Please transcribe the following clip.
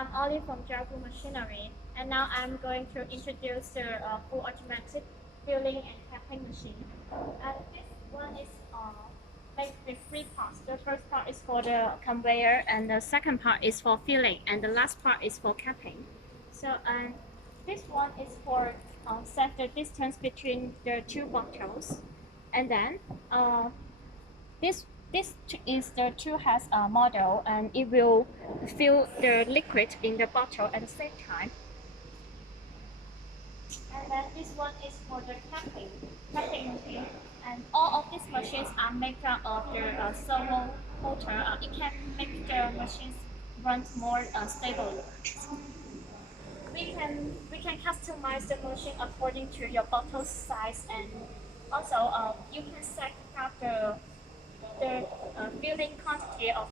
I'm Ollie from Jaguar Machinery, and now I'm going to introduce the full automatic filling and capping machine. This one is made with three parts. The first part is for the conveyor, and the second part is for filling, and the last part is for capping. So, this one is for set the distance between the two bottles, and then this is the two has a model, and it will fill the liquid in the bottle at the same time. And then this one is for the capping machine. And all of these machines are made out of the servo motor. It can make the machines run more stably. We can customize the machine according to your bottle size, and also you can set up the filling quantity of